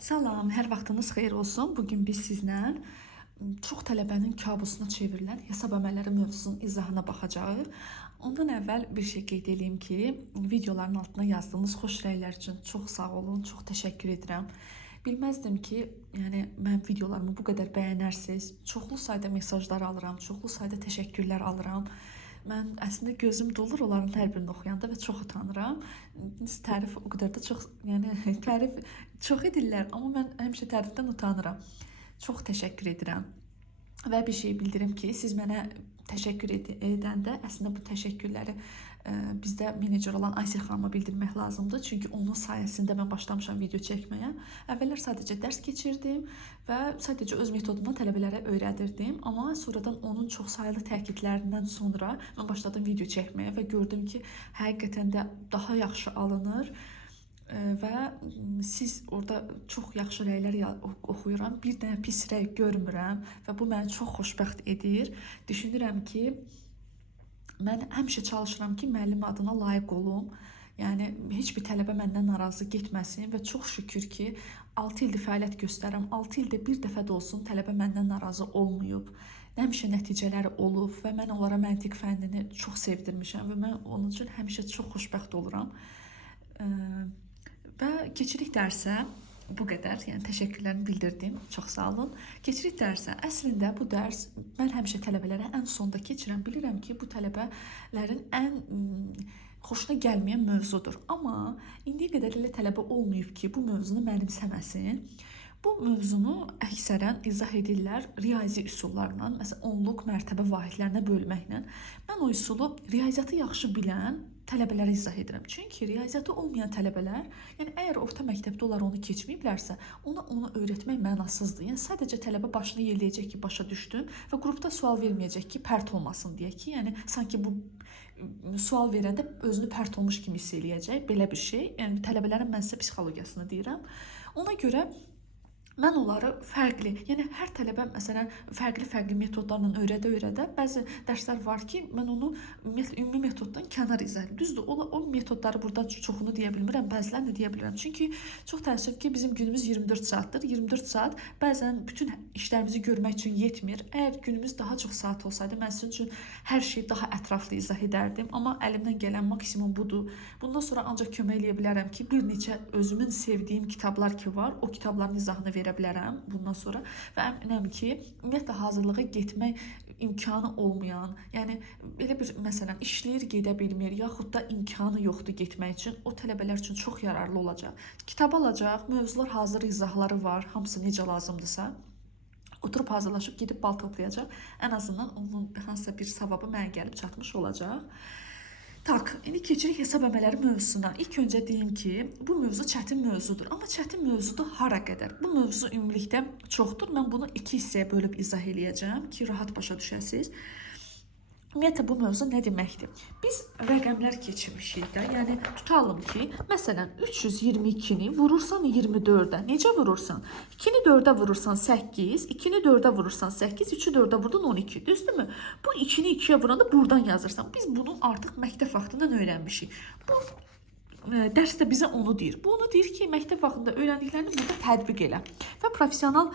Salam, hər vaxtınız xeyir olsun. Bugün biz sizlə çox tələbənin kabusuna çevrilən hesab əməlləri mövzusunun izahına baxacağıq. Ondan əvvəl bir şey qeyd edeyim ki, videoların altına yazdığınız xoş rəylər üçün çox sağ olun, çox təşəkkür edirəm. Bilməzdim ki, yəni mən videolarımı bu qədər bəyənərsiniz. Çoxlu sayda mesajlar alıram, çoxlu sayda təşəkkürlər alıram. Mən əslində gözüm dolur onların hər birini oxuyanda və çox utanıram. Tərif o qədər də çox, yəni tərif çox edirlər, amma mən həmişə tərifdən utanıram. Çox təşəkkür edirəm. Və bir şey bildirim ki, siz mənə təşəkkür edəndə əslində bu təşəkkürləri bizdə menecer olan Aysel xanıma bildirmək lazımdır. Çünki onun sayəsində mən başlamışam video çəkməyə. Əvvəllər sadəcə dərs keçirdim və sadəcə öz metodumla tələbələrə öyrədirdim. Amma sonradan onun çoxsaylı təkidlərindən sonra mən başladım video çəkməyə və gördüm ki, həqiqətən də daha yaxşı alınır. Və siz orada çox yaxşı rəylər oxuyuram, bir dənə pis rəy görmürəm və bu məni çox xoşbəxt edir. Düşünürəm ki, mən həmişə çalışıram ki, müəllim adına layiq olum. Yəni, heç bir tələbə məndən narazı getməsin və çox şükür ki, 6 ildir fəaliyyət göstərirəm. 6 ildə bir dəfə də olsun tələbə məndən narazı olmayıb. Həmişə nəticələri olub və mən onlara məntiq fənnini çox sevdirmişəm və mən onun üçün həmişə çox xoşbəxt oluram. Və keçirik dərsə. Bu qədər, yəni təşəkkürlərimi bildirdim, çox sağ olun. Keçirik dərsə. Əslində bu dərs mən həmişə tələbələrə ən sonda keçirəm. Bilirəm ki, bu tələbələrin ən xoşuna gəlməyən mövzudur. Amma indiyə qədər elə tələbə olmayıb ki, bu mövzunu mənimsəməsin. Bu mövzunu əksərən izah edirlər riyazi üsullarla, məsələn, onluq mərtəbə vahidlərinə bölməklə. Mən o üsulu riyaziyyatı yaxşı bilən tələbələrə izah edirəm. Çünki riyaziyyatı olmayan tələbələr, yəni əgər orta məktəbdə onlar onu keçməyiblərsə, onu öyrətmək mənasızdır. Yəni sadəcə tələbə başını yelləyəcək ki, başa düşdüm və qrupda sual verməyəcək ki, pərt olmasın deyə ki, yəni sanki bu sual verəndə özünü pərt olmuş kimi hiss eləyəcək, belə bir şey. Yəni tələbələrin mən sizə psixologiyasını deyirəm. Ona görə mən onları fərqli, yəni hər tələbə məsələn fərqli metodlarla öyrədə, bəzi dərslər var ki, mən onu ümumi metoddan kənar izah edirəm. Düzdür, o metodları buradan çoxunu deyə bilmirəm, bəzilərini deyə bilirəm. Çünki çox təəssüf ki, bizim günümüz 24 saatdır. 24 saat bəzən bütün işlərimizi görmək üçün yetmir. Əgər günümüz daha çox saat olsaydı, mən sizin üçün hər şeyi daha ətraflı izah edərdim. Amma əlimdən gələn maksimum budur. Bundan sonra ancaq kömək eləyə bilərəm ki, bir neçə özümün sevdiyim kitablar ki var, o kitabların izahını verə bilərəm bundan sonra və əminəm ki, ümumiyyətlə hazırlığa getmək imkanı olmayan, yəni belə bir məsələn işləyir, gedə bilmir, yaxud da imkanı yoxdur getmək üçün, o tələbələr üçün çox yararlı olacaq. Kitab alacaq, mövzular hazır izahları var, hamısı necə lazımdırsa. Oturub hazırlaşıb gedib bal toplayacaq. Ən azından onun hansısa bir savabı mənə gəlib çatmış olacaq. Tak, indi keçirik hesab əməlləri mövzusuna. İlk öncə deyim ki, bu mövzu çətin mövzudur. Amma çətin mövzuda hara qədər? Bu mövzu ümumilikdə çoxdur. Mən bunu 2 hissəyə bölüb izah eləyəcəm ki, rahat başa düşəsiniz. Ümumiyyətlə, bu mövzu nə deməkdir? Biz rəqəmlər keçirmişik də. Yəni, tutalım ki, məsələn, 322-ni vurursan 24-ə. Necə vurursan? 2-ni 4-ə vurursan 8, 2-ni 4-ə vurursan 8, 3-ü 4-ə vurdun 12. Düzdürmü? Bu 2-ni 2-yə vuranda buradan yazırsan. Biz bunu artıq məktəb vaxtından öyrənmişik. Bu dərs də bizə onu deyir. Bu onu deyir ki, məktəb vaxtında öyrəndiklərini burada tətbiq elə. Və professional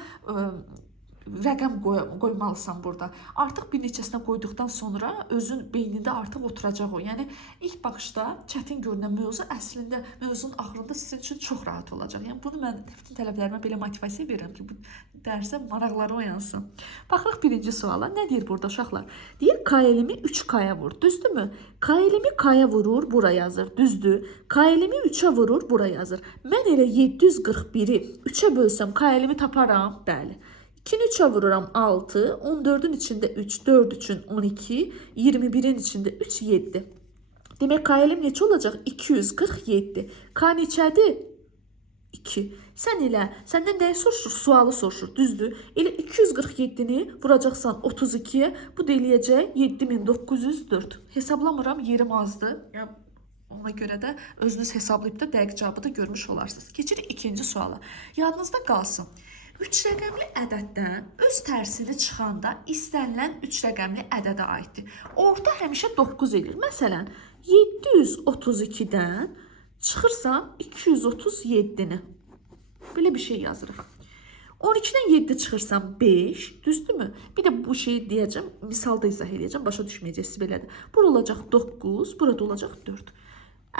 rəqəm qoymalısan burada. Artıq bir neçəsinə qoyduqdan sonra özün beynində artıq oturacaq o. Yəni ilk baxışda çətin görünən mövzu əslində mövzunun axırında sizin üçün çox rahat olacaq. Yəni bunu mən bütün tələbələrimə belə motivasiya verirəm ki, bu dərsə maraqları oyansın. Baxırıq birinci suala. Nə deyir burada uşaqlar? Deyir K elimi 3K-ya vur. Düzdürmü? K elimi K-ya vurur, bura yazır. Düzdür. K elimi 3-ə vurur, bura yazır. Mən elə 741-i 3-ə bölsəm K elimi taparam. Bəli. 2-ni 3-ə vururam 6, 14-ün içində 3, 4 üçün 12, 21-in içində 3, 7. Demək, K elim neçə olacaq? 247. K neçədir? 2. Sən elə, səndən nəyi soruşur? Sualı soruşur, düzdür. Elə 247-ni vuracaqsan 32-yə, bu da eləyəcək 7904. Hesablamıram, yerim azdır. Ona görə də özünüz hesablayıb da dəqiq cavabı da görmüş olarsınız. Keçirik ikinci suala. Yadınızda qalsın. 3 rəqəmli ədəddən öz tərsini çıxanda istənilən 3 rəqəmli ədədə aiddir. Orta həmişə 9 edir. Məsələn, 732-dən çıxırsan 237-ni. Belə bir şey yazırıq. 12-dən 7 çıxırsam 5, düzdürmü? Bir də bu şeyi deyəcəm, misalda izah edəcəm, başa düşməyəcəksiniz belədir. Bura olacaq 9, burada olacaq 4.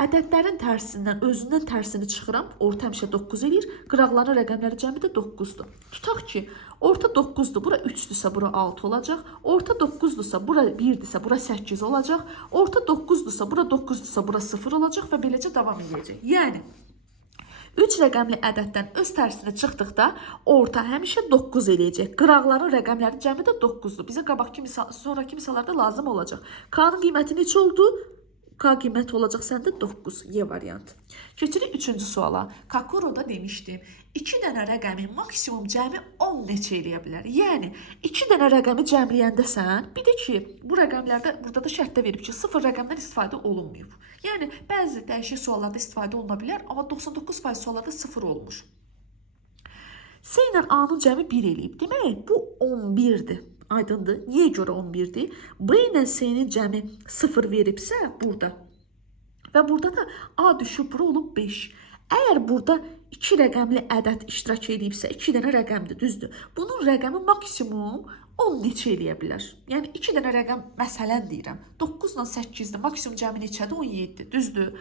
Ədədlərin tərsindən, özündən tərsini çıxıram, orta həmişə 9 eləyir, qıraqların rəqəmləri cəmi də 9-dur. Tutaq ki, orta 9-dur, bura 3-dürsə, bura 6 olacaq, orta 9-dursa, bura 1-dirsə, bura 8 olacaq, orta 9-dursa, bura 9-dursa, bura 0 olacaq və beləcə davam edəcək. Yəni, 3 rəqəmli ədəddən öz tərsini çıxdıqda orta həmişə 9 eləyəcək. Qıraqların rəqəmləri cəmi də 9-dur. Bizə sonraki misallarda lazım olacaq. K-nın qiyməti neçə oldu? K qiyməti olacaq səndə 9. Y variantı. Keçirik 3-cü suala. Kakoroda demişdim. 2 dənə rəqəmin maksimum cəmi 10 neçə eləyə bilər? Yəni, 2 dənə rəqəmi cəmləyəndə sən, bir də ki, bu rəqəmlərdə, burada da şərtdə verib ki, 0 rəqəmdən istifadə olunmayıb. Yəni, bəzi dəyişik suallarda istifadə oluna bilər, amma 99% suallarda 0 olmuş. S ilə A-nın cəmi 1 eləyib. Demək, bu 11-dir. Aydındır. Niyə görə 11-dir? B ilə S-nin cəmi 0 veribsə burada və burada da A düşüb bura olub 5. Əgər burada 2 rəqəmli ədəd iştirak edibsə, 2 dənə rəqəmdir, düzdür. Bunun rəqəmi maksimum 10 neçə eləyə bilər? Yəni 2 dənə rəqəm məsələn deyirəm. 9 ilə 8-dir, maksimum cəmi neçədir? 17-dir, düzdür.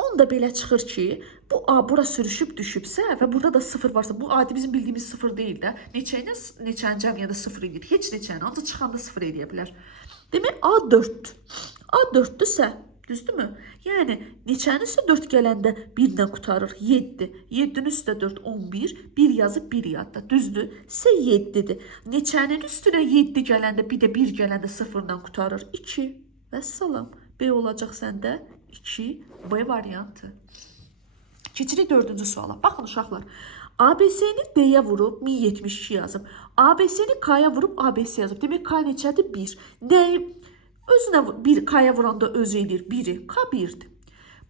10 da belə çıxır ki, bu A bura sürüşüb düşübsə və burada da 0 varsa, bu adi bizim bildiyimiz 0 deyil də. Neçənin cəmi ya da 0 edir? Heç neçəni, ancaq çıxanda 0 eləyə bilər. Demək A 4-dür. A 4-dürsə, düzdürmü? Yəni, neçənin üstə 4 gələndə 1-dən qutarır? 7. 7-nin üstə 4, 11. 1 yazıb 1 yadda. Düzdür? S 7-dir. Neçənin üstünə 7 gələndə, bir də 1 gələndə 0-dan qutarır? 2. Vəssalam. B olacaq səndə 2. B variantı. Keçirik 4-cü suala. Baxın uşaqlar. ABC-ni D-yə vurub 1072 yazıb. ABC-ni K-ya vurub ABC yazıb. Demək, K neçədir? 1. Nəyi? Özünə bir K-ya vuranda öz eləyir 1-i. K 1-dir.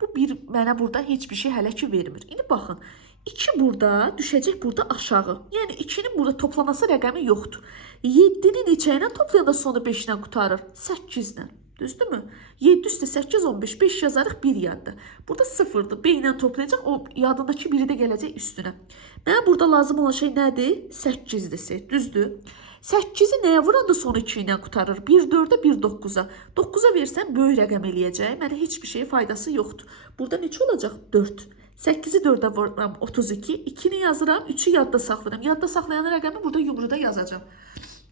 Bu 1 mənə burada heç bir şey hələ ki vermir. İndi baxın. 2 burada düşəcək burada aşağı. Yəni 2-nin burada toplanası rəqəmi yoxdur. 7-ni neçə ilə toplayanda sonu 5 ilə qutarır? 8 ilə. Düzdürmü? 7 üstə 8, 15. 5 yazarıq 1 yadda. Burada 0-dır. B ilə toplayacaq. O yadındakı biri də gələcək üstünə. Mənə burada lazım olan şey nədir? 8-dir. Düzdür? 8-i nəyə vuranda son 2 ilə qutarır? 1 4-ə, 1 9-a. 9-a versən böyük rəqəm eləyəcək. Mənə heç bir şey faydası yoxdur. Burada neçə olacaq? 4. 8-i 4-ə vururam 32. 2-ni yazıram, 3-ü yadda saxlayıram. Yadda saxlayan rəqəmi burada yumruda yazacağım.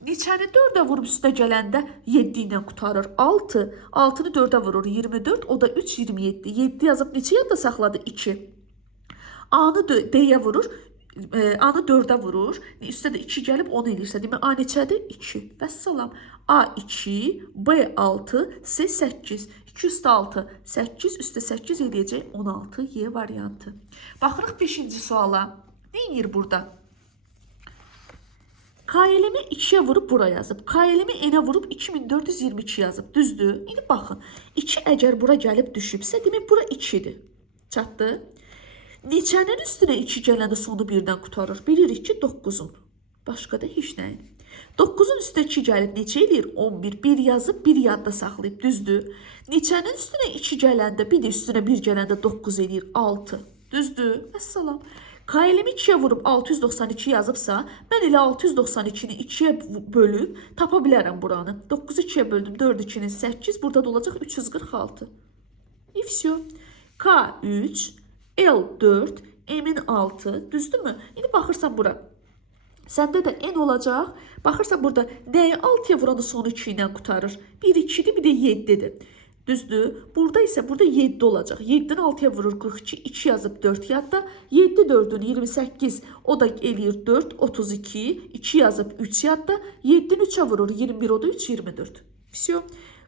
Neçəni 4-ə vurub üstə gələndə 7 ilə qutarır? 6. 6-nı 4-ə vurur 24. O da 3, 27. 7 yazıb neçə yadda saxladı? 2. A-nı D-yə vurur. A-nı 4-ə vurur. Üstə də 2 gəlib 10 eləyirsə. Demək, A neçədir? 2. Vəssalam. A 2, B 6, C 8. 2 üstə 6, 8 üstə 8 eləyəcək 16. Y variantı. Baxırıq 5-ci suala. Nə edir burada? K elimi 2-yə vurub bura yazıb. K elimi N-ə vurub 2422 yazıb. Düzdür? İndi baxın. 2 əgər bura gəlib düşübsə, demək, bura 2-dir. Çatdı? Neçənin üstünə 2 gələndə sonu 1-dən qutarır? Bilirik ki, 9-un. Başqa da heç nəyin. 9-un üstə 2 gəlib neçə eləyir? 11. 1 yazıb, 1 yadda saxlayıb. Düzdür? Neçənin üstünə 2 gələndə, bir də üstünə 1 gələndə 9 eləyir? 6. Düzdür? Vəssalam. K elimi 2-yə vurub 692 yazıbsa, mən elə 692-ni 2-yə bölüb tapa bilərəm buranı. 9-u 2-yə böldüm, 4 2-nin 8, burada da olacaq 346. И все. K 3, L 4, M-in 6, düzdürmü? İndi baxırsan bura. Səndə də N olacaq. Baxırsan burada nəyi 6-ya vuranda sonu 2 ilə qutarır? 1, 2-dir, bir də 7-dir. Düzdür? Burada isə burada 7 olacaq. 7-ni 6-ya vurur 42, 2 yazıb 4 yadda. 7 4-ün 28, o da eləyir 4, 32, 2 yazıb 3 yadda. 7-ni 3-ə vurur 21, o da 3, 24. Все.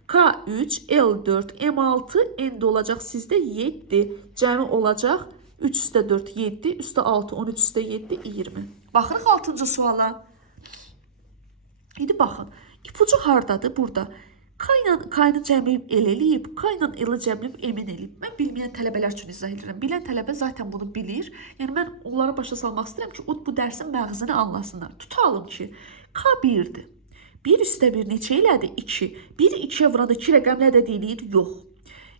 K3, L4, M6, N-də olacaq sizdə 7. Cəmi olacaq 3 üstə 4, 7, üstə 6, 13 üstə 7, 20. Baxırıq 6-cı suala. İndi baxın. İpucu hardadır? Burada. K-nı cəmləyib L eləyib, K-nı L-i cəmləyib M-in eləyib. Mən bilməyən tələbələr üçün izah edirəm. Bilən tələbə zaten bunu bilir. Yəni mən onları başa salmaq istəyirəm ki, bu dərsin məğzini anlasınlar. Tutalım ki, K 1-dir. 1 üstə 1 neçə elədi? 2. 1-i 2-yə vuranda 2 rəqəmli ədəd eləyir? Yox.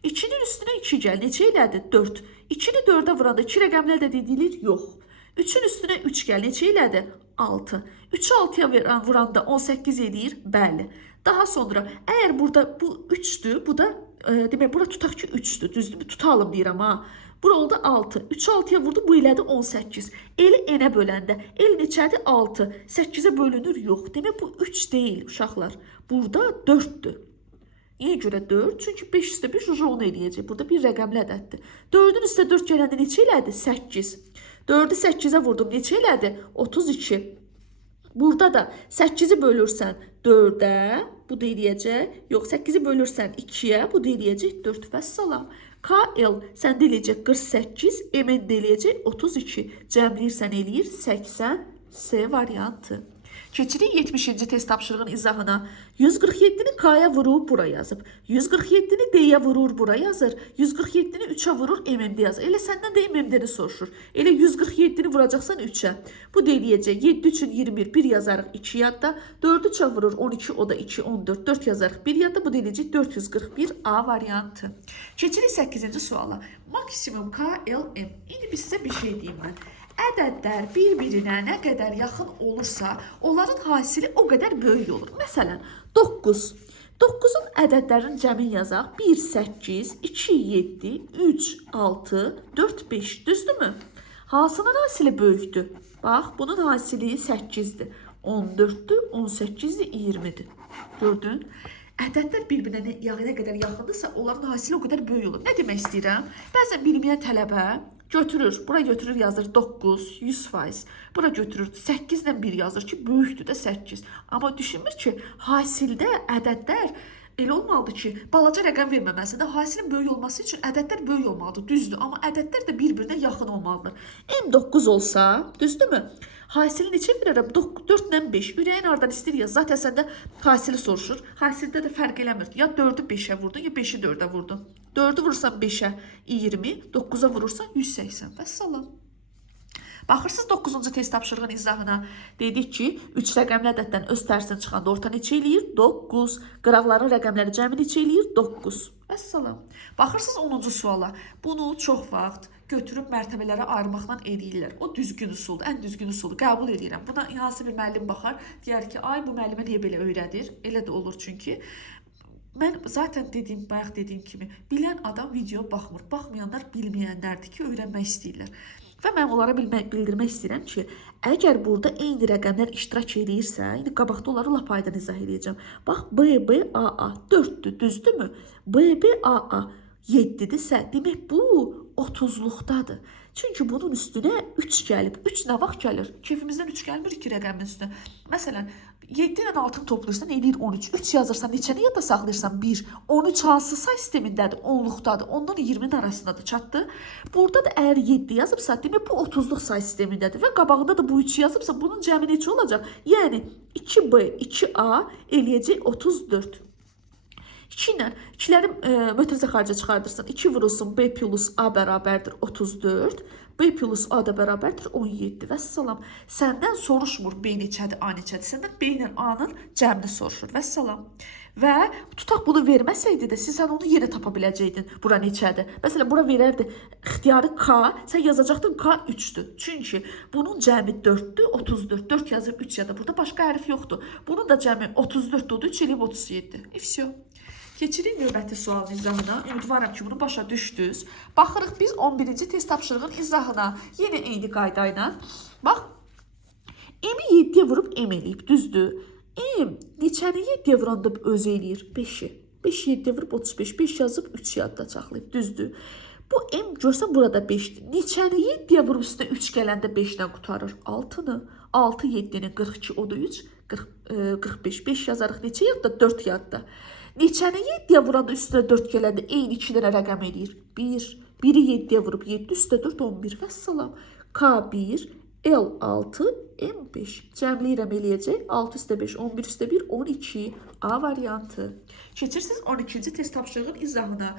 2-nin üstünə 2 gəl. Neçə elədi? 4. 2-ni 4-ə vuranda 2 rəqəmli ədəd edilir? Yox. 3'ün üstünə 3 gəl. Neçə elədi? 6. 3'ü 6'ya vuranda 18 edir. Bəli. Daha sonra əgər burada bu 3'dür, bu da demək bura tutaq ki 3'dür. Düzdür? Tutalım deyirəm ha. Bura oldu 6. 3'ü 6'ya vurdu, bu elədi 18. Eli n'ə böləndə. El neçədir? 6. 8'ə bölünür? Yox. Demək bu 3 deyil uşaqlar. Burada 4'dür. Niyə görə 4? Çünki 5 üstə 5 10 eləyəcək. Burada bir rəqəmli ədəddir. 4'ün üstə 4 gələndə neçə elədi? 8. 4'ü 8'ə vurdum. Neçə elədi? 32. Burada da 8'i bölürsən 4'ə, bu da eləyəcək. Yox, 8'i bölürsən 2'yə, bu da eləyəcək 4. Vəssalam. KL səndə eləyəcək 48, MN də eləyəcək 32. Cəmləyirsən eləyir 80. C variantı. Keçirik 70-ci test tapşırığın izahına. 147'ni K'ya vurur, bura yazıb. 147'ni D'yə vurur, bura yazır. 147'ni 3'ə vurur, MM'də yazır. Elə səndən də MM'də soruşur. Elə 147'ni vuracaqsan 3'ə. Bu deyiləcək. 7 üçün 21, 1 yazarıq 2 yadda. 4'ü 3'ə vurur, 12, o da 2, 14, 4 yazarıq 1 yadda. Bu deyiləcək 441 A variantı. Keçirik 8-ci suala. Maksimum KLM. İndi biz sizə bir şey deyim mən. Ədədlər bir-birinə nə qədər yaxın olursa, onların hasili o qədər böyük olur. Məsələn, 9. 9'un ədədlərin cəmini yazaq. 1, 8, 2, 7, 3, 6, 4, 5. Düzdürmü? Hansının hasili böyükdür? Bax, bunun hasili 8'dir. 14'dür, 18'dir, 20'dir. Gördün? Ədədlər bir-birinə nə qədər yaxındırsa, onların hasili o qədər böyük olur. Nə demək istəyirəm? Bəzən bilməyən tələbə götürür, bura götürür yazır 9, 100%. Bura götürür 8 ilə 1 yazır ki, böyükdür də 8. Amma düşünmür ki, hasildə ədədlər elə olmalıdır ki, balaca rəqəm verməməsində hasilin böyük olması üçün ədədlər böyük olmalıdır, düzdür. Amma ədədlər də bir-birinə yaxın olmalıdır. M9 olsa, düzdürmü? Hasili neçə verərəm? 4 ilə 5. Ürəyin hardan istəyir ya. Zaten səndə hasili soruşur. Hasildə də fərq eləmir. Ya 4'ü 5'ə vurdun, ya 5'i 4'ə vurdun. 4'ü vurursan 5'ə 20, 9'a vurursan 180. Vəssalam. Baxırsınız 9-cu test tapşırığın izahına. Dedik ki, 3 rəqəmli ədəddən öz tərsini çıxanda orta neçə eləyir? 9. Qıraqların rəqəmləri cəmi neçə eləyir? 9. Vəssalam. Baxırsınız 10-cu suala. Bunu çox vaxt götürüb mərtəbələrə ayırmaqla eləyirlər. O düzgün üsuldur, ən düzgün üsuldur. Qəbul edirəm. Buna hansı bir müəllim baxar, deyər ki, ay bu müəllimə niyə belə öyrədir? Elə də olur çünki. Mən zaten bayaq dediyim kimi, bilən adam video baxmır. Baxmayanlar bilməyənlərdir ki, öyrənmək istəyirlər. Və mən onlara bildirmək istəyirəm ki, əgər burada eyni rəqəmlər iştirak edirsə, indi qabaqda onları lap aydın izah edəcəm. Bax, BBAA 4'dür, düzdürmü? BBAA 7'dirsə, demək bu 30'luqdadır. Çünki bunun üstünə 3 gəlib. 3 nə vaxt gəlir? Keyfimizdən 3 gəlmir 2 rəqəmin üstünə. Məsələn, 7 ilə 6'ını toplayırsan, eləyir 13. 3 yazırsan, neçəni yadda saxlayırsan? 1. 13 hansı say sistemindədir? 10'luqdadır. Ondan 20'nin arasındadır. Çatdı. Burada da əgər 7 yazıbsa, demək bu 30'luq say sistemindədir. Və qabağında da bu 3 yazıbsa, bunun cəmi neçə olacaq? Yəni 2B, 2A eləyəcək 34. 2 ilə 2'lərin mötərizə xaricə çıxardırsan. 2 vurulsun B plus A bərabərdir 34. B plus A da bərabərdir 17. Vəssalam. Səndən soruşmur B neçədir, A neçədir. Səndən B ilə A-nın cəmini soruşur. Vəssalam. Və tutaq bunu verməsəydi də sən onu yenə tapa biləcəydin. Bura neçədir? Məsələn, bura verərdi ixtiyarı K. Sən yazacaqdın K 3'dür. Çünki bunun cəmi 4'dür, 34. 4 yazıb 3 ya da burada başqa hərf yoxdur. Bunun da cəmi 34'dür, 3 eləyib 37. Всё. Keçirik növbəti sualın izahına. Ümidvaram ki, bunu başa düşdünüz. Baxırıq biz 11-ci test tapşırığın izahına. Yenə eyni qayda ilə. Bax, M-i 7'yə vurub M eləyib, düzdür. M neçəni 7'yə vuranda öz eləyir? 5'i. 5 7'yə vurub 35. 5 yazıb 3 yadda çaxlayıb, düzdür. Bu M görsən burada 5'dir. Neçəni 7'yə vurub üstünə 3 gələndə 5-dən qutarır? 6'nı. 6 7'nin 42, o da 3. 45. 5 yazarıq neçə yadda? 4 yadda. Neçəni 7'yə vuranda üstünə 4 gələndə eyni 2 dənə rəqəm eləyir? 1. 1'i 7'yə vurub 7 üstə 4 11. Vəssalam. K1, L6, M5. Cəmləyirəm eləyəcək. 6 üstə 5, 11 üstə 1, 12. A variantı. Keçirsiniz 12-ci test tapşırığın izahına.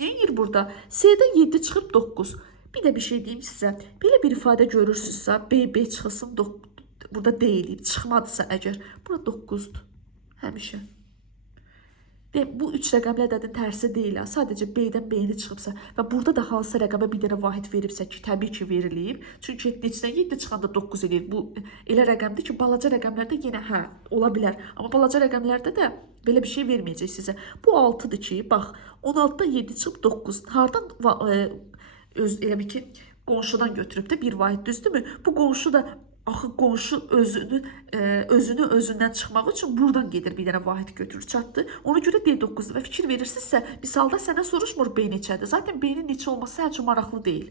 Neyir burada? S'dən 7 çıxıb 9. Bir də bir şey deyim sizə. Belə bir ifadə görürsünüzsə, B çıxılsın, burada deyilib, çıxmadısa əgər. Burada 9'dur. Həmişə. Bu 3 rəqəmli ədədin tərsi deyil, sadəcə B-dən B-ni çıxıbsa və burada da hansı rəqəmə bir dənə vahid veribsə ki, təbii ki, verilib. Çünki neçədən 7 çıxanda 9 eləyir. Bu elə rəqəmdir ki, balaca rəqəmlərdə yenə hə, ola bilər. Amma balaca rəqəmlərdə də belə bir şey verməyəcək sizə. Bu 6-dır ki, bax, 16-dan 7 çıxıb 9. Hardan elə bir ki, qonşudan götürüb də bir vahid, düzdürmü? Bu qonşu da axı qonşu özünü özündən çıxmaq üçün buradan gedir bir dənə vahid götürür, çatdı. Ona görə D9-dur və fikir verirsinizsə, misalda sənə soruşmur B neçədir. Zaten B-nin neçə olması sənin üçün maraqlı deyil.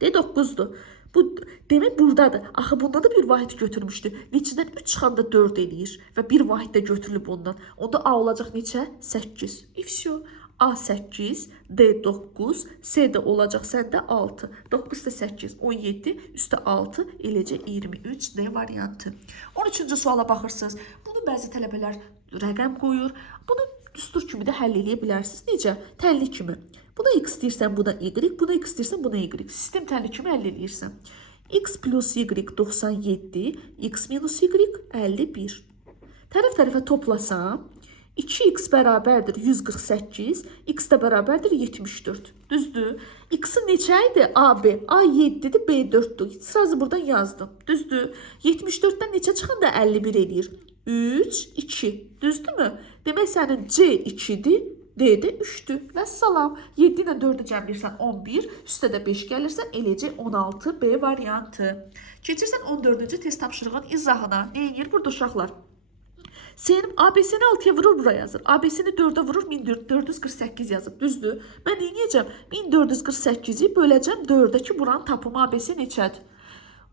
D9-dur. Bu demək buradadır. Axı bunda da bir vahid götürmüşdü. Neçədən 3 çıxanda 4 eləyir və bir vahid də götürülüb ondan. Onda A olacaq neçə? 8. İfsyo. A8, D9, C də olacaq səndə 6. 9 da 8, 17, üstə 6, eləcə 23 D variantı. 13-cü suala baxırsınız. Bunu bəzi tələbələr rəqəm qoyur. Bunu düstur kimi də həll edə bilərsiniz. Necə? Təlli kimi. Buna x deyirsən, buna y, buna x deyirsən, buna y. Sistem təlli kimi həll edirsən. X plus y 97, x minus y 51. Tərəf-tərəfə toplasam, 2x bərabərdir 148, x də bərabərdir 74. Düzdür? X-in neçə idi? AB. A 7-dir, B 4-dür. Sırası buradan yazdım. Düzdür? 74-dən neçə çıxanda 51 eləyir? 3, 2. Düzdürmü? Demək sənin C 2-dir, D də 3-dür. Və salam. 7 ilə 4-ü cəmləyirsən 11, üstə də 5 gəlirsən, eləcək 16 B variantı. Keçirsən 14-cü test tapşırığın izahına. Ne edir burada uşaqlar? Senin ABC-ni 6'ya vurur, buraya yazır. ABC-ni 4'e vurur, 1448 yazıb. Düzdür? Mən neyəcəm? 1448-i böləcəm 4'ə ki, buranın tapımı ABC neçədir?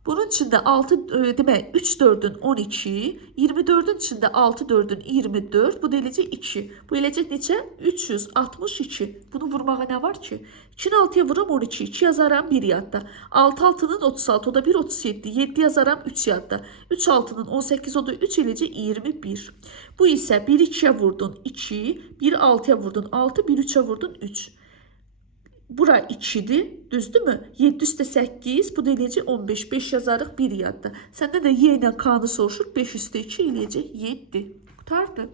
Bunun içində 6, demək 3 4-ün 12, 24-ün içində 6 4-ün 24, bu da eləcək 2. Bu eləcək neçə? 362. Bunu vurmağa nə var ki? 2-ni 6-ya vuram 12, 2 yazaram 1 yadda. 6 6-nın 36, o da 1 37, 7 yazaram 3 yadda. 3 6-nın 18, o da 3 eləcək 21. Bu isə 1 2-yə vurdun 2, 1 6-ya vurdun 6, 1 3-ə vurdun 3. Bura 2'dir, düzdürmü? 7 üstə 8, bu da eləyəcək 15. 5 yazarıq 1 yadda. Səndə də Y ilə K-nı soruşur. 5 üstə 2 eləyəcək 7. Qutardı.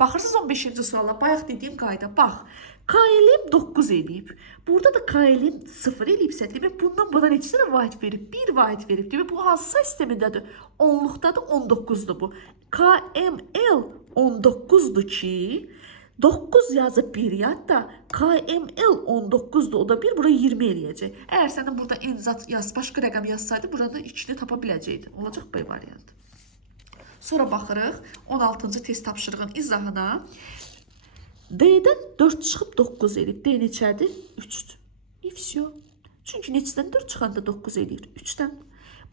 Baxırsınız 15-ci suala. Bayaq dediyim qayda. Bax, KL'im 9 eləyib. Burada da KL'im 0 eləyibsə, demək bundan buna neçə dənə vahid verib? 1 vahid verib. Demək bu hansı sistemindədir? 10-luqdadır, 19'dur bu. KML 19'dur ki, 9 yazıb 1 yadda, KML 19'dur, o da 1, bura 20 eləyəcək. Əgər sənin burada en zat yaz, başqa rəqəm yazsaydı, burada 2-ni tapa biləcəkdi. Olacaq B variantı. Sonra baxırıq 16-cı test tapşırığın izahına. D-dən 4 çıxıb 9 eləyib. D neçədir? 3-dür. İfsyo. Çünki neçədən 4 çıxanda 9 eləyir? 3-dən.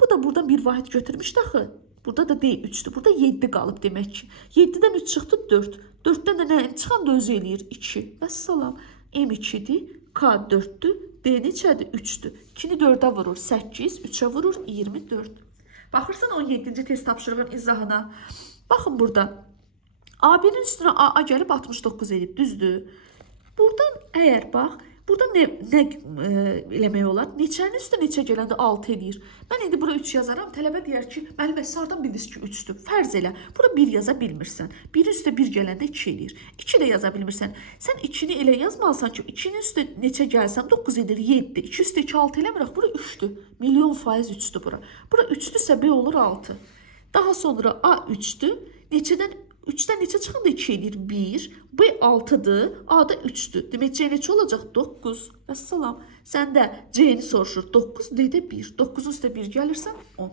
Bu da buradan bir vahid götürmüşdü axı. Burada da D3'dür. Burada 7 qalıb demək ki. 7-dən 3 çıxdı 4. 4-dən də nə çıxanda özü eləyir? 2. Vəssalam. M2-dir, K 4-dür, D neçədir? 3-dür. 2-ni 4-ə vurur 8, 3-ə vurur 24. Baxırsan 17-ci test tapşırığın izahına. Baxın burada. AB-nin üstünə AA gəlib 69 eləyib, düzdür? Buradan əgər bax, burada nə eləmək olar? Neçənin üstə neçə gələndə 6 eləyir. Mən indi bura 3 yazaram. Tələbə deyər ki, müəllimə sardan bildiniz ki 3-dür. Fərz elə. Bura 1 yaza bilmirsən. 1 üstə 1 gələndə 2 eləyir. 2 də yaza bilmirsən. Sən 2-ni elə yazmalısan ki, 2-nin üstə neçə gəlsən 9 edir, 7. 2 üstə 2 6 eləmirək. Bura 3-dür. Milyon faiz 3-dür bura. Bura 3-dürsə B olur 6. Daha sonra A 3-dür. Neçədən 3'dən neçə çıxanda 2 edir? 1. B 6'dır. A da 3'dür. Demək C neçə olacaq? 9. Vəssalam. Sən də C-ni soruşur. 9, D də 1. 9 üstə 1 gəlirsən 10.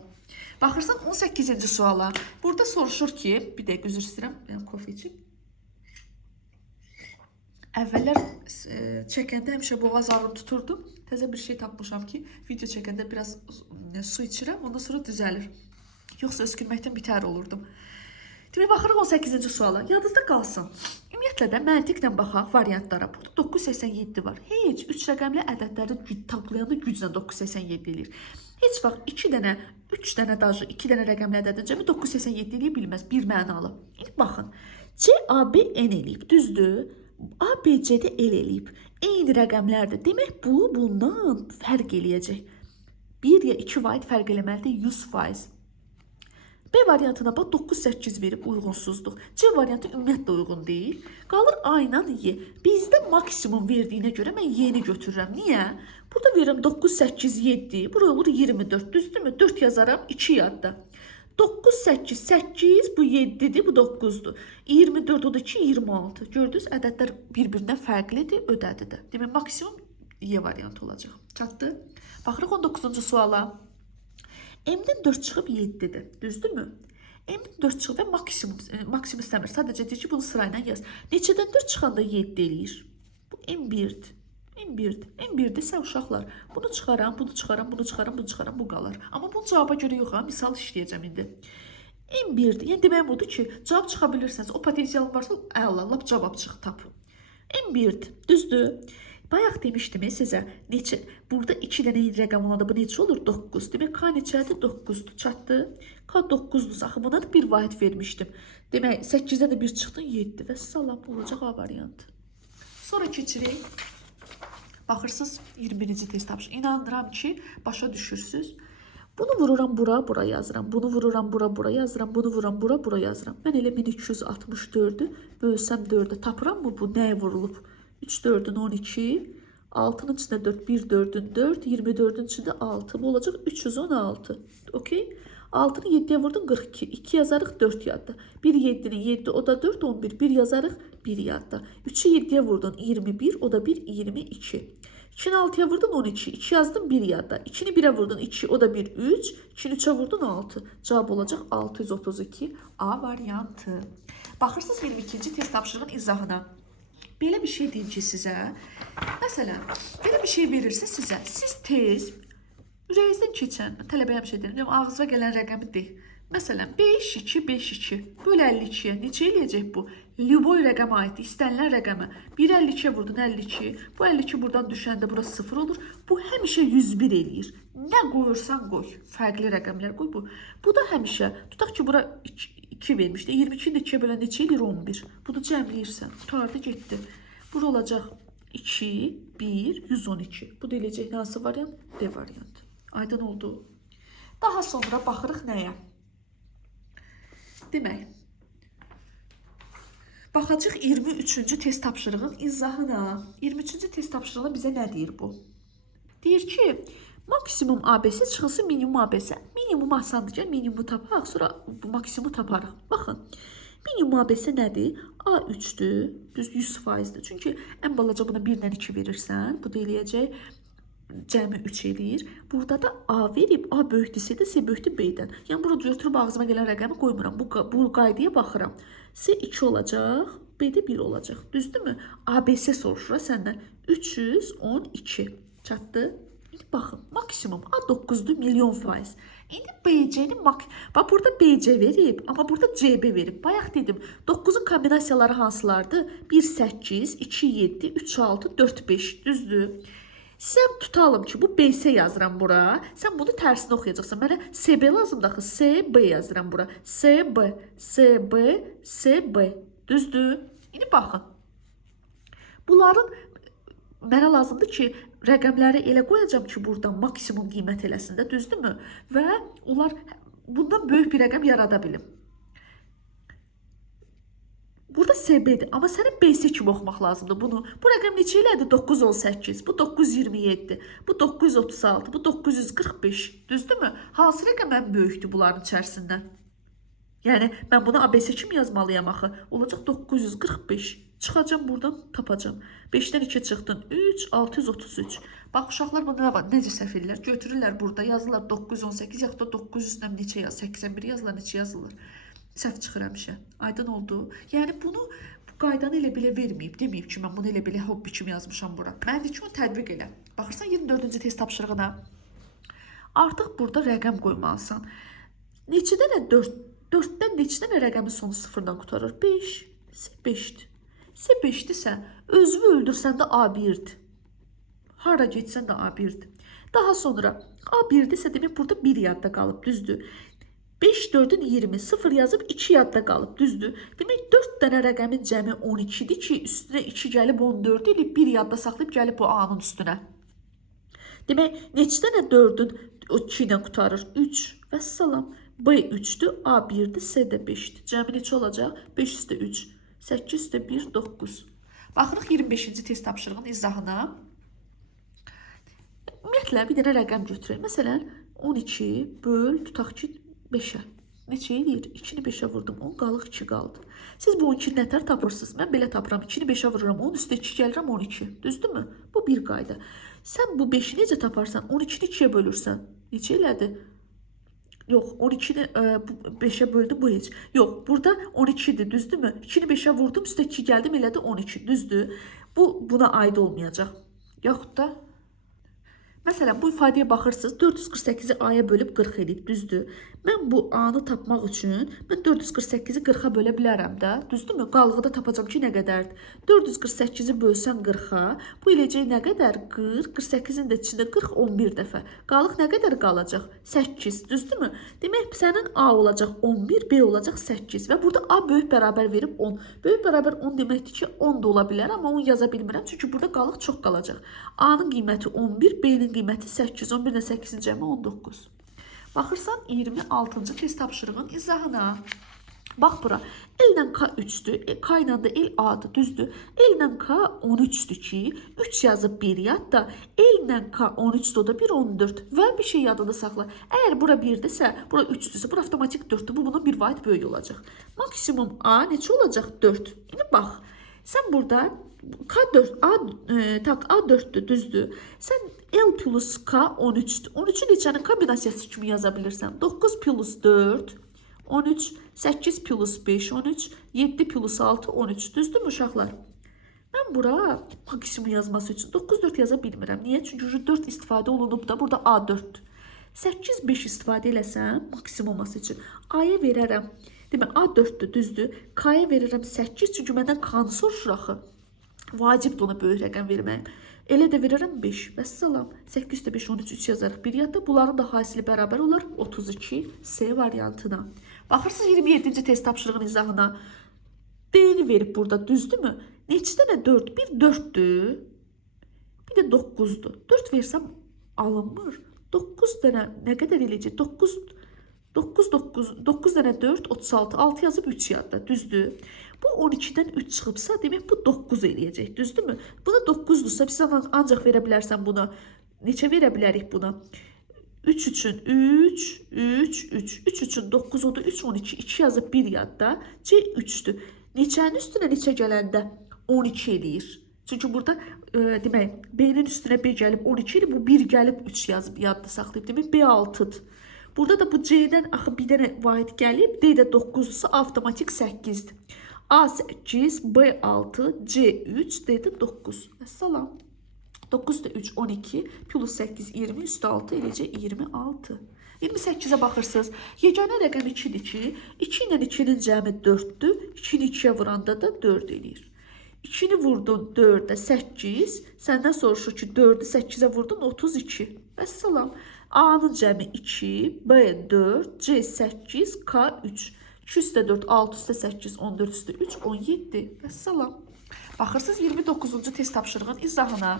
Baxırsan 18-ci suala. Burada soruşur ki, bir dəqiqə üzr istəyirəm. Yəni kofe içim. Əvvəllər çəkəndə həmişə boğaz ağrım tuturdu. Təzə bir şey tapmışam ki, video çəkəndə biraz su içirəm, ondan sonra düzəlir. Yoxsa öskürməkdən bitər olurdum. Demək, baxırıq 18-ci suala. Yadınızda qalsın. Ümumiyyətlə də məntiqlə baxaq variantlara. Burada 987 var. Heç 3 rəqəmli ədədləri toplayanda güclə 987 eləyir. Heç vaxt 2 dənə, 3 dənə dajı, 2 dənə rəqəmli ədədə cəmi 987 eləyə bilməz. Bir mənalı. İlk baxın. CAB N eləyib, düzdür? ABC də L eləyib. Eyni rəqəmlərdir. Demək, bu bundan fərq eləyəcək. 1 ya 2 vahid fərq eləməlidir 100%. B variantına bax 9-8 verib uyğunsuzluq. C variantı ümumiyyətlə uyğun deyil. Qalır A ilə Y. Bizdə maksimum verdiyinə görə mən Y-ni götürürəm. Niyə? Burada verirəm 9-8-7. Buraya olur 24. Düzdürmü? 4 yazaram, 2 yadda. 9-8-8 bu 7'dir, bu 9'dur. 24 o da 2, 26. Gördünüz, ədədlər bir-birindən fərqlidir, ödədi də. Demək, maksimum Y variantı olacaq. Çatdı. Baxırıq 19-cu suala. M-dən 4 çıxıb 7-dir. Düzdürmü? M-dən 4 çıxıb və maksimum istəmir. Sadəcə deyir ki, bunu sırayla yaz. Neçədən 4 çıxanda 7 eləyir? Bu M1-dir. M1'dirsə uşaqlar. Bunu çıxaram, bunu çıxaram, bunu çıxaram, bunu çıxaram, bu qalar. Amma bunun cavaba görə yox ha, misal işləyəcəm indi. M1'dir. Yəni deməyim budur ki, cavab çıxa bilirsiniz. O potensialın varsa, əla, lap cavab çıx tapın. M1'dir. Düzdür? Bayaq demişdim sizə, neçə, burada 2 dənə rəqəm olanda bu neçə olur? 9. Demək, K neçədir? 9'dur. Çatdı. K 9'dur. Axı buna da bir vahid vermişdim. Demək, 8'də də 1 çıxdın, 7. Və salam, olacaq A variantı. Sonra keçirik. Baxırsınız 21-ci test tapış. İnanıram ki, başa düşürsünüz. Bunu vururam bura, bura yazıram. Bunu vururam bura, bura yazıram. Bunu vururam bura, bura yazıram. Mən elə 1264'ü bölsəm 4'e tapıram mı bu? Nəyə vurulub? 3 4'ün 12, 6'nın içində 4, 1 4'ün 4, 24'ün içində 6. Bu olacaq 316. Okey? 6'nı 7'ye vurdun 42. 2 yazarıq 4 yadda. 1 7'nin 7 o da 4 11. 1 yazarıq 1 yadda. 3'ü 7'ye vurdun 21 o da 1 22. 2'ni 6'ya vurdun 12. 2 yazdın 1 yadda. 2'ni 1'e vurdun 2 o da 1 3. 2'ni 3'e vurdun 6. Cevap olacaq 632 A variantı. Baxırsınız 22-ci test tapşırığın izahına. Belə bir şey deyim ki sizə. Məsələn, belə bir şey verirsə sizə, siz tez ürəyinizdən keçən, tələbəyə bir şey deyim, ağzına gələn rəqəmi deyil. Məsələn, 5 2 5 2 böl 52-yə necə eləyəcək bu? Lüboy rəqəmə aiddir, istənilən rəqəmə. 1 52-yə vurdun 52. Bu 52 buradan düşəndə burası 0 olur. Bu həmişə 101 eləyir. Nə qoyursan qoy. Fərqli rəqəmlər qoy bu. Bu da həmişə, tutaq ki, bura 2 vermişdi. 22'ni 2'ye bölen neçə eləyir? 11. Bunu cəmləyirsən. Tutardı getdi. Bura olacaq 2, 1, 112. Bu da eləyəcək hansı variant? D variantı. Aydın oldu. Daha sonra baxırıq nəyə? Demək, baxacaq 23-cü test tapşırığın izahına. 23-cü test tapşırığına bizə nə deyir bu? Deyir ki, maksimum ABC çıxılsın minimum ABC. Minimum asandır ki, minimumu tapaq, sonra bu maksimumu taparıq. Baxın, minimum ABC nədir? A3'dür, düz 100%'dir. Çünki ən balaca buna 1-dən 2 verirsən, bu da eləyəcək cəmi 3 eləyir. Burada da A verib, A böyükdürsə də C böyükdür B-dən. Yəni burada götürüb ağzıma gələn rəqəmi qoymuram. Bu qaydaya baxıram. C 2 olacaq, B-də 1 olacaq. Düzdürmü? ABC soruşur səndən. 312. Çatdı. İndi baxın, maksimum A9'dur milyon faiz. İndi BC-nin bax burada BC verib, amma burada CB verib. Bayaq dedim, 9'un kombinasiyaları hansılardır? 1 8, 2 7, 3 6, 4 5. Düzdür? Sən tutalım ki, bu BS yazıram bura. Sən bunu tərsini oxuyacaqsan. Mənə SB lazımdır axı. SB yazıram bura. SB, SB, SB. Düzdür? İndi baxın. Bunların mənə lazımdır ki, rəqəmləri elə qoyacağam ki, buradan maksimum qiymət eləsində. Düzdürmü? Və onlar bundan böyük bir rəqəm yarada bilim. Burada SB-dir. Amma sənin BS kimi oxumaq lazımdır bunu. Bu rəqəm neçə elədir? 918. Bu 927. Bu 936. Bu 945. Düzdürmü? Hansı rəqəm ən böyükdür bunların içərisindən? Yəni, mən bunu ABC kimi yazmalıyam axı. Olacaq 945. Çıxacam buradan, tapacam. 5'dən 2 çıxdın. 3, 633. Bax, uşaqlar bunu necə səhv edirlər? Götürürlər burada, yazırlar 918, yaxud da 900-dən neçə yaz? 81 yazırlar, neçə yazırlar? Səhv çıxır həmişə. Aydın oldu. Yəni bunu bu qaydanı elə belə verməyib. Deməyib ki, mən bunu elə belə hobbi kimi yazmışam bura. Mən deyim ki, onu tətbiq elə. Baxırsan 24-cü test tapşırığına. Artıq burada rəqəm qoymalısan. Neçədən 4? 4'dən neçədən rəqəmin sonu 0-dan qutarır? 5. C5'dir. C5'dirsə, özünü öldürsən də A1'dir. Hara getsən də A1'dir. Daha sonra A1'dirsə demək burada 1 yadda qalıb, düzdür. 5 4'ün 20, 0 yazıb 2 yadda qalıb, düzdür. Demək 4 dənə rəqəmin cəmi 12'dir ki, üstünə 2 gəlib 14 ilə 1 yadda saxlayıb gəlib bu A-nın üstünə. Demək neçə dənə 4'ün 2 ilə qutarır? 3. Vəssalam. B 3'dür, A 1'dir, C də 5'dir. Cəmi neçə olacaq? 5 üstə 3, 8 üstə 1, 9. Baxırıq 25-ci test tapşırığının izahına. Ümumiyyətlə, bir dənə rəqəm götürək. Məsələn, 12 böl, tutaq ki, 5-ə. Neçə eləyir? 2-ni 5-ə vurdum, 10 qalıq 2 qaldı. Siz bu 12-ni nətər tapırsınız? Mən belə tapıram, 2-ni 5-ə vururam, 10 üstə 2 gəlirəm, 12. Düzdürmü? Bu bir qayda. Sən bu 5-i necə taparsan? 12-ni 2-yə bölürsən. Neçə elədi? Yox, 12-ni 5-ə böldü, bu heç. Yox, burada 12-dir, düzdürmü? 2-ni 5-ə vurdum, üstə 2 gəldim, elədi 12, düzdür? Bu, buna aid olmayacaq. Yaxud da, məsələn, bu ifadəyə baxırsınız, 448-i A-ya bölüb 40 edib, düzdür? Mən bu A-nı tapmaq üçün, mən 448-i 40-a bölə bilərəm də, düzdürmü? Qalığı da tapacam ki, nə qədərdir? 448-i bölsən 40-a, bu eləcək nə qədər? 40, 48-in də içində 40, 11 dəfə. Qalıq nə qədər qalacaq? 8, düzdürmü? Demək, sənin A olacaq 11, B olacaq 8 və burada A böyük bərabər verib 10. Böyük bərabər 10 deməkdir ki, 10 da ola bilər, amma onu yaza bilmirəm, çünki burada qalıq çox qalacaq. A-nın qiyməti 11, B-nin qiyməti 8, 11 ilə 8-in cəmi 19. Baxırsan 26-cı test tapşırığın izahına. Bax bura, L ilə K 3'dür, K ilə də L A-dır, düzdür? L ilə K 13'dür ki, 3 yazıb 1 yad da, L ilə K 13'dür, o da 1, 14 və bir şey yadında saxla. Əgər bura 1'dirsə, bura 3'dürsə, bura avtomatik 4'dür, bu buna bir vahid böyük olacaq. Maksimum A neçə olacaq? 4. İndi bax, sən burada K4, A 4'dür, düzdür? Sən L plus K 13'dür. 13'ü neçənin kombinasiyası kimi yaza bilirsən? 9 plus 4, 13, 8 plus 5, 13, 7 plus 6, 13. Düzdürmü uşaqlar? Mən bura maksimum yazması üçün 9, 4 yaza bilmirəm. Niyə? Çünki 4 istifadə olunub da burada A4'dür. 8, 5 istifadə eləsəm maksimum olması üçün A-ya verərəm. Demək, A4'dür, düzdür. K-ya verirəm 8, çünki məndən K-nı soruşur axı. Vacibdir ona böyük rəqəm verməyim. Elə də verirəm 5. Vəssalam. 8 üstə 5, 13, 3 yazarıq. Bir yadda bunların da hasili bərabər olar 32 C variantına. Baxırsınız 27-ci test tapşırığın izahına. B-ni verib burada, düzdürmü? Neçə dənə 4? Bir 4'dür. Bir də 9'dur. 4 versəm alınmır. 9 dənə nə qədər eləyəcək? 9 dənə 4, 36. 6 yazıb 3 yadda, düzdür? Bu 12'dən 3 çıxıbsa, demək bu 9 eləyəcək, düzdürmü? Buna 9'dursa, biz ancaq verə bilərsən buna. Neçə verə bilərik buna? 3 üçün 3, 3, 3. 3 üçün 9 odur, 3, 12. 2 yazıb 1 yadda. C 3'dür. Neçənin üstünə neçə gələndə? 12 eləyir. Çünki burada demək, B-nin üstünə B gəlib 12 eləyir, bu 1 gəlib 3 yazıb yadda saxlayıb. Demək, B 6'dır. Burada da bu C-dən axı bir dənə vahid gəlib, D də 9'dursa avtomatik 8'dir. A 8, B 6, C 3, D də 9. Əssalam. 9 da 3, 12, plus 8, 20, üstü 6 eləcək 26. 28'ə baxırsınız. Yeganə rəqəm 2'dir ki, 2 ilə 2'nin cəmi 4'dür. 2'ni 2'yə vuranda da 4 eləyir. 2'ni vurdun 4'ə 8, səndən soruşur ki 4'ü 8'ə vurdun 32. Vəssalam. A-nın cəmi 2, B 4, C 8, K 3. 2 üstə 4, 6 üstə 8, 14 üstə 3, 17. Vəssalam. Baxırsınız 29-cu test tapşırığın izahına.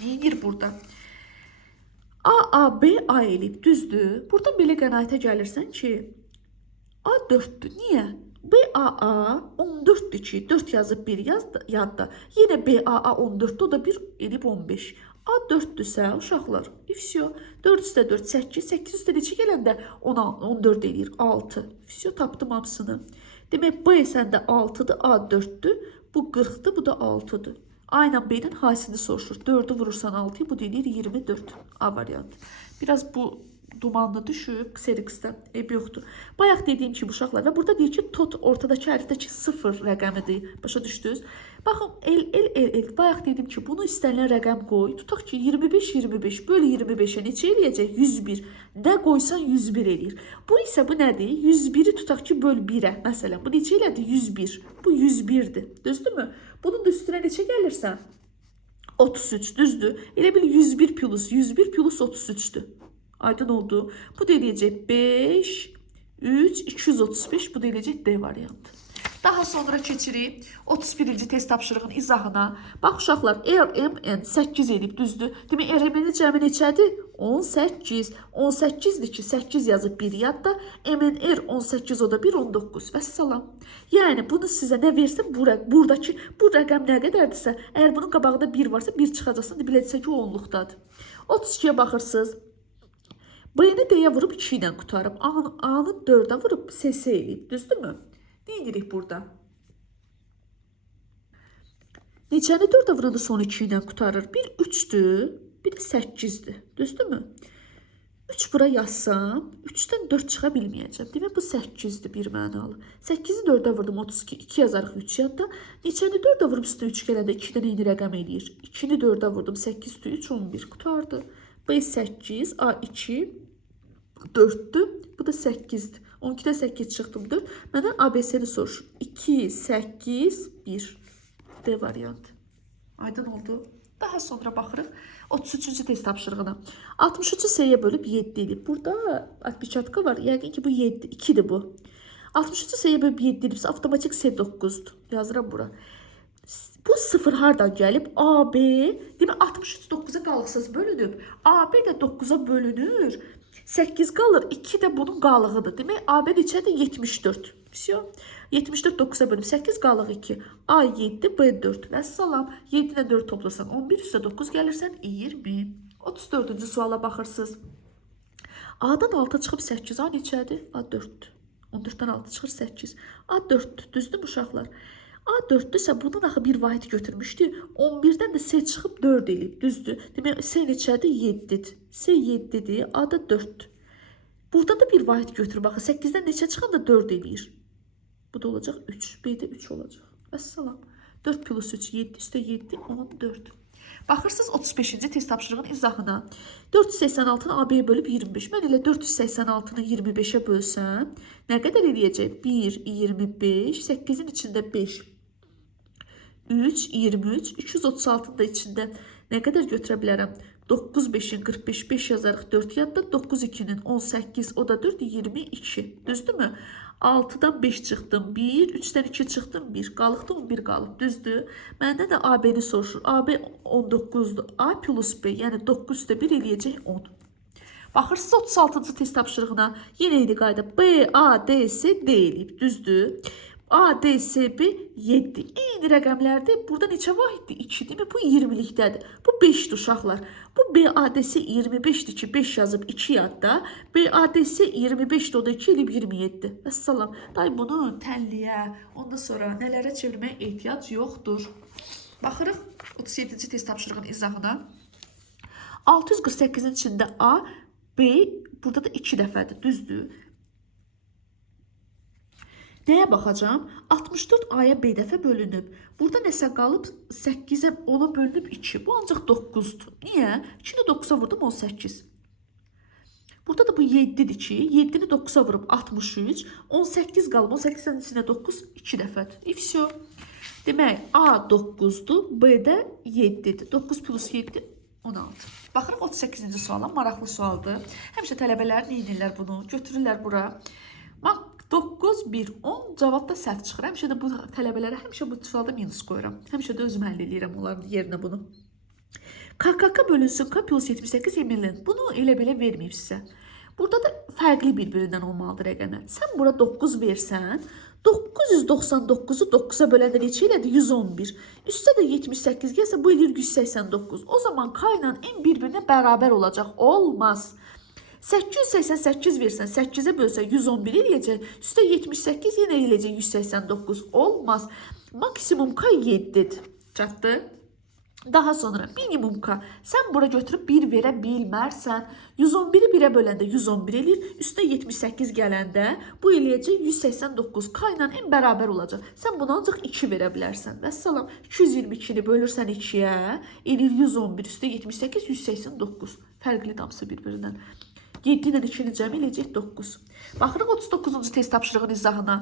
Neyir burada? A, B, A eləyib, düzdür. Burada belə qənaətə gəlirsən ki, A 4'dür. Niyə? B, A 14'dür ki, 4 yazıb 1 yadda. Yenə B, A 14'dür, o da 1 eləyib 15. A 4'dürsə, uşaqlar, ifsiyo. 4 üstə 4, 8, 8 üstə neçə gələndə 14 eləyir, 6. İfsiyo, tapdım hamısını. Demək, B səndə 6'dır, A 4'dür. Bu 40'dır, bu da 6'dır. A ilə B-nin hasilini soruşur. 4'ü vurursan 6'yı, bu deyir 24. A variantı. Biraz bu dumanlı düşüb Xerx'dən. Yoxdur. Bayaq dediyim kimi uşaqlar və burada deyir ki, tot ortadakı hərfdəki 0 rəqəmidir. Başa düşdünüz? Baxın, L. Bayaq dedim ki, bunu istənilən rəqəm qoy. Tutaq ki, 25 bölü 25'ə neçə eləyəcək? 101. Nə qoysan 101 eləyir. Bu isə bu nədir? 101'i tutaq ki, böl 1'ə. Məsələn, bu neçə elədi? 101. Bu 101'dir. Düzdürmü? Bunun da üstünə neçə gəlirsən? 33, düzdür. Elə bil 101 plus 33'dür. Aydın oldu. Bu da eləyəcək 5, 3, 235. Bu da eləyəcək D variantı. Daha sonra keçirik 31-ci test tapşırığının izahına. Bax uşaqlar, RMN 8 edib, düzdür? Demək, RMN-in cəmi neçədir? 18. 18-dir ki, 8 yazıb 1 yadda. MNR 18, o da 1, 19. Vəssalam. Yəni, bunu sizə nə versin? Buradakı bu rəqəm nə qədərdirsə, əgər bunun qabağında 1 varsa, 1 çıxacaqsa, biləcəksə ki, o 10-luqdadır. 32-yə baxırsınız. B-ni D-yə vurub 2 ilə qutarıb. A-nı 4-ə vurub SS eləyib. Düzdürmü? Ne edirik burada? Neçəni 4-ə vuranda son 2 ilə qutarır? Bir 3-dür, bir də 8-dir. Düzdürmü? 3 bura yazsam, 3-dən 4 çıxa bilməyəcəm. Demək, bu 8-dir bir mənalı. 8-i 4-ə vurdum, 32. 2 yazarıq 3 yadda. Neçəni 4-ə vurub üstünə 3 gələndə 2-dən eyni rəqəm eləyir. 2-ni 4-ə vurdum, 8 üstü 3, 11. Qutardı. B 8, A 2, 4'tü. Bu da 8'dir. 12'de 8 çıxdım 4. Mənə ABS-ni soruşur. 2, 8, 1. D variantı. Aydın oldu. Daha sonra baxırıq 33-cü test tapşırığına. 63-cü S-yə bölüb 7 elib. Burada atpiçatka var. Yəqin ki bu 7, 2'dir bu. 63-cü S-yə bölüb 7 elibsə avtomatik S 9'dur. Yazıram bura. Bu 0 hardan gəlib? AB, demək 63 9-a qalıqsız bölünüb. AB də 9-a bölünür. 8 qalır, 2 də bunun qalığıdır. Demək, AB neçədir? 74. Всё. 74 9-a bölünüb. 8 qalıq 2. A 7, B 4. Vəssalam. 7 ilə 4 toplarsan 11, üstə 9 gəlirsən 20. 34-cü suala baxırsınız. A-dan 6 çıxıb 8. A neçədir? A 4-dür. 14-dən 6 çıxır 8. A 4-dür. Düzdür uşaqlar? A 4-dürsə bundan axı bir vahid götürmüşdü. 11-dən də S çıxıb 4 eləyib. Düzdür. Demək, S neçədir? 7-dir. S 7-dir. A da 4-dür. Burada da bir vahid götürüb. Axı 8-dən neçə çıxanda 4 eləyir. Bu da olacaq 3. B də 3 olacaq. Vəssalam. 4 plus 3, 7 üstə 7, 14. Baxırsınız 35-ci test tapşırığının izahına. 486-nı AB-yə bölüb 25. Mən elə 486-nı 25-ə bölsəm, nə qədər eləyəcək? 1, 25, 8-in içində 5. 3, 23, 236-nın da içində nə qədər götürə bilərəm? 9, 5-in 45, 5 yazarıq 4 yadda. 9, 2-nin 18, o da 4, 22. Düzdürmü? 6-dan 5 çıxdım 1, 3-dən 2 çıxdım 1. Qalıqda 11 qalıb, düzdür? Məndə də AB-ni soruşur. AB 19-dur. A plus B, yəni 9 üstə 1 eləyəcək 10. Baxırsınız 36-cı test tapşırığına. Yenə eyni qayda. B, A, D, S, D eləyib, düzdür? A, D, S, B 7. Eyni rəqəmlərdir. Burada neçə vahiddir? 2. Demək, bu 20-likdədir. Bu 5-dir uşaqlar. Bu B, A, D, S 25-dir ki, 5 yazıb 2 yadda. B, A, D, S 25-dir, o da 2 elib 27. Vəssalam. Day bunu tənliyə, ondan sonra nələrə çevirməyə ehtiyac yoxdur. Baxırıq 37-ci test tapşırığının izahına. 648-in içində A, B, burada da 2 dəfədir, düzdür? Nəyə baxacağım? 64 A-ya B dəfə bölünüb. Burada nəsə qalıb 8-ə 10-a bölünüb 2. Bu ancaq 9-dur. Niyə? 2-ni 9-a vurdum 18. Burada da bu 7-dir ki, 7-ni 9-a vurub 63. 18 qalıb. 18-dən içində 9 2 dəfədir. Всё. Demək, A 9-dur, B də 7-dir. 9 plus 7 16. Baxırıq 38-ci suala. Maraqlı sualdır. Həmişə tələbələr neyinirlər bunu? Götürürlər bura. 9, 1, 10 cavabda səhv çıxır. Həmişə də bu tələbələrə həmişə bu sualda minus qoyuram. Həmişə də özüm həll edirəm onların yerinə bunu. KKK bölünsün K plus 78 eminlən. Bunu elə belə verməyib sizə. Burada da fərqli bir-birindən olmalıdır rəqəmlər. Sən bura 9 versən, 999-u 9-a böləndə neçə elədi? 111. Üstə də 78 gəlsə bu eləyir 189. O zaman K ilə M bir-birinə bərabər olacaq. Olmaz. 888 versən, 8-ə bölsən 111 eləyəcək. Üstə 78 yenə eləyəcək 189. Olmaz. Maksimum K 7-dir. Çatdı. Daha sonra minimum K. Sən bura götürüb 1 verə bilmərsən. 111-i 1-ə böləndə 111 eləyir. Üstə 78 gələndə bu eləyəcək 189. K ilə M bərabər olacaq. Sən buna ancaq 2 verə bilərsən. Vəssalam. 222-ni bölürsən 2-yə. Eləyir 111. Üstə 78, 189. Fərqli damsı bir-birindən. 7 ilə 2-ni cəmi eləyəcək 9. Baxırıq 39-cu test tapşırığın izahına.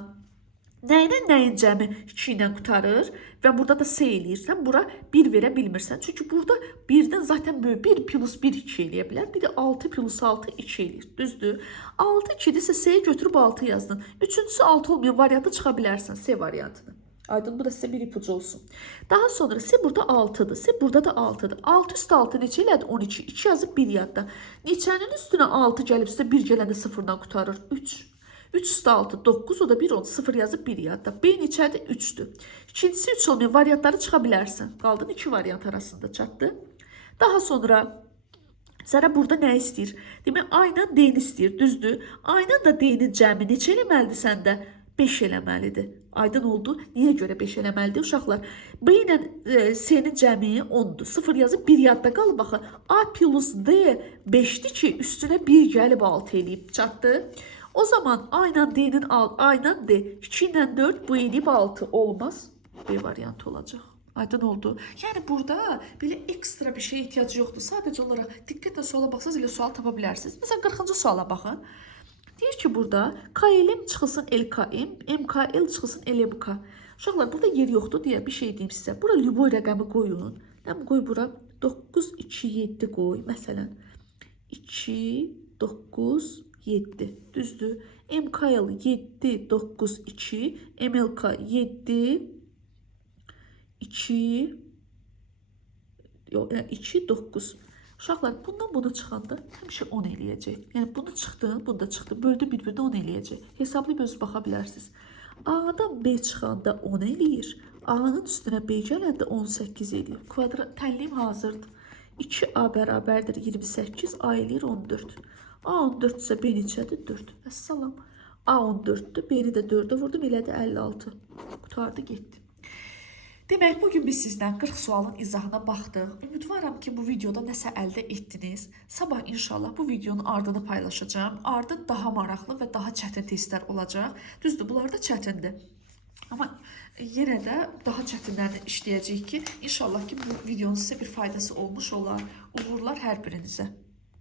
Nəyin cəmi 2 ilə qutarır və burada da S eləyirsən, bura 1 verə bilmirsən. Çünki burada 1-dən zaten böyük 1 plus 1 2 eləyə bilər. Bir də 6 plus 6 2 eləyir. Düzdür? 6 2-dirsə S-yi götürüb 6 yazdın. Üçüncüsü 6 olmayan variantı çıxa bilərsən, S variantını. Aydın, bu da sizə bir ipucu olsun. Daha sonra S burada 6'dır. S burada da 6'dır. 6 üstü 6 neçə elədi? 12. 2 yazıb 1 yadda. Neçənin üstünə 6 gəlibsə 1 gələndə 0-dan qutarır? 3. 3 üstü 6, 9, o da 1, 10, 0 yazıb 1 yadda. B neçədir? 3'dür. İkincisi 3 olmayan variantları çıxa bilərsən. Qaldın 2 variant arasında, çatdı. Daha sonra sənə burada nə istəyir? Demək, A ilə D-ni istəyir, düzdür? A ilə da D-nin cəmi neçə eləməlidir səndə? 5 eləməlidir. Aydın oldu. Niyə görə 5 eləməlidir uşaqlar? B ilə S-nin cəmi 10'dur. 0 yazıb 1 yadda qalıb baxın. A plus D 5'dir ki, üstünə 1 gəlib 6 eləyib, çatdı. O zaman A ilə D'nin A ilə D 2 ilə 4 bu eləyib 6 olmaz. B variantı olacaq. Aydın oldu. Yəni burada belə ekstra bir şey ehtiyacı yoxdur. Sadəcə olaraq diqqətlə suala baxsınız, elə sual tapa bilərsiniz. Məsələn 40-cı suala baxın. Deyir ki burada KLM çıxılsın LKM, MKL çıxılsın LMK. Uşaqlar burada yer yoxdur deyə bir şey deyim sizə. Bura lüboy rəqəmi qoyun. Nə qoy bura? 9 2 7 qoy məsələn. 2 9 7. Düzdür? MKL 7 9 2, MLK 7 2 2 9. Uşaqlar bundan bunu çıxanda həmişə 10 eləyəcək. Yəni bunu çıxdın, bunu da çıxdı. Böldü bir-birinə 10 eləyəcək. Hesablayıb özünüz baxa bilərsiniz. A-dan B çıxanda 10 eləyir. A-nın üstünə B gələndə 18 eləyir. Kvadrat tənlim hazırdır. 2A bərabərdir 28, A eləyir 14. A 14 isə B neçədir? 4. Əssalam. A 14'dür. B'ni də 4'ə vurdum. Elədi 56. Qutardı, getdi. Demək, bugün biz sizdən 40 sualın izahına baxdıq. Ümidvaram ki, bu videoda nəsə əldə etdiniz. Sabah inşallah bu videonun ardını paylaşacağım. Ardı daha maraqlı və daha çətin testlər olacaq. Düzdür, bunlar da çətindir. Amma yenə də daha çətinlərini işləyəcəyik ki, inşallah ki, bu videonun sizə bir faydası olmuş olar. Uğurlar hər birinizə.